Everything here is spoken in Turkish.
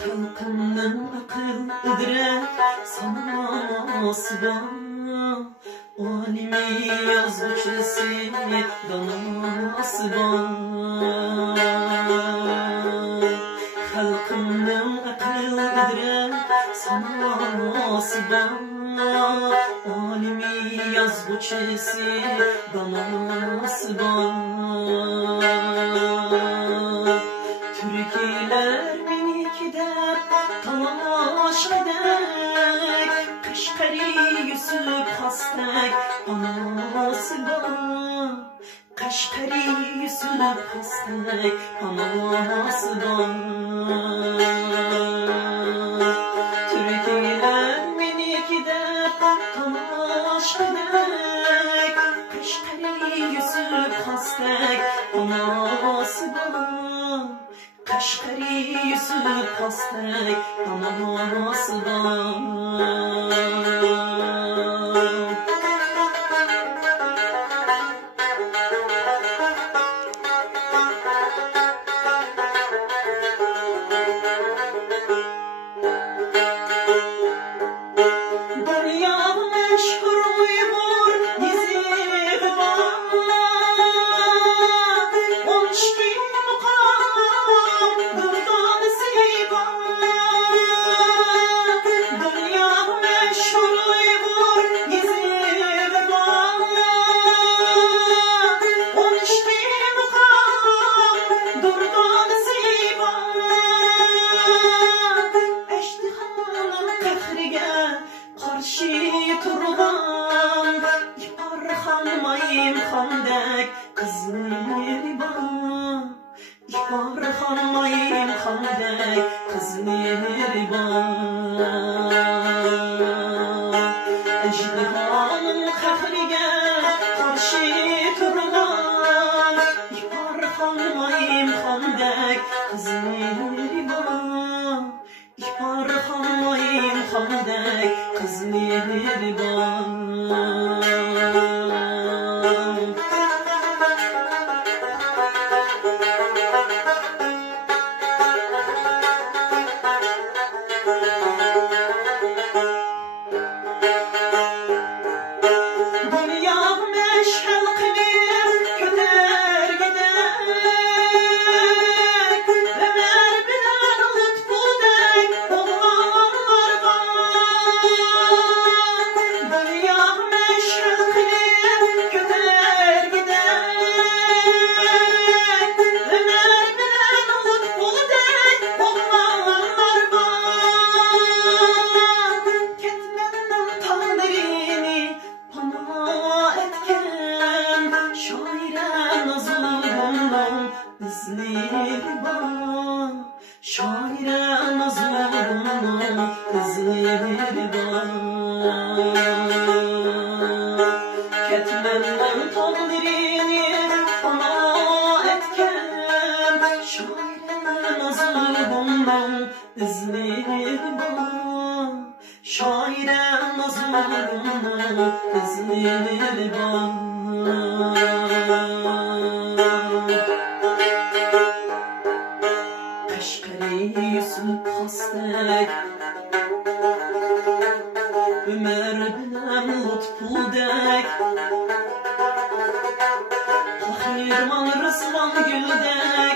Halkımın akıl idrak sanması var, alimi yazıcısı danası var. Halkımın akıl idrak sanması var, alimi yazıcısı danası var. Türkiye'ler talaş edek, Kaşkari Yusuf hastek anası var. Kaşkari Yusuf hastek anası var. Türkiye'ler minikide talaş edek, Kaşkari Yusuf hastek anası var. Kaşkari Yusuf hastek anası var. Dünya meşhur uymur yüzü var, 12 mukam durdan zeyba. Dünya meşhur uymur yüzü var, 12 mukam durdan zeyba. Eştihanın kahriga karşı turgan, yar hanmayım handek kızları var. Yar hanmayım handek kızları var. Eştihanın kahriga karşı turgan, yar hanmayım handek kızları var. Yar hanmayım handek kızları var. Dünya meşhel kılir köter gider, Ömer bilen lütfu dek oğlanlar var. Dünya meşhel kılir köter gider, Ömer bilen lütfu dek oğlanlar var. Ketmenden tanrını pana etken, şaire nazlımdan izleri var. Şaire nazlımdan izleri var. Ketmenden tanrını pana etken, şaire nazlımdan izleri var. Şaire nazlımdan izleri var. Kaşkari Yusuf hastek, Ömer bilen lütfu dek, Kahirman Rızvan Güldek,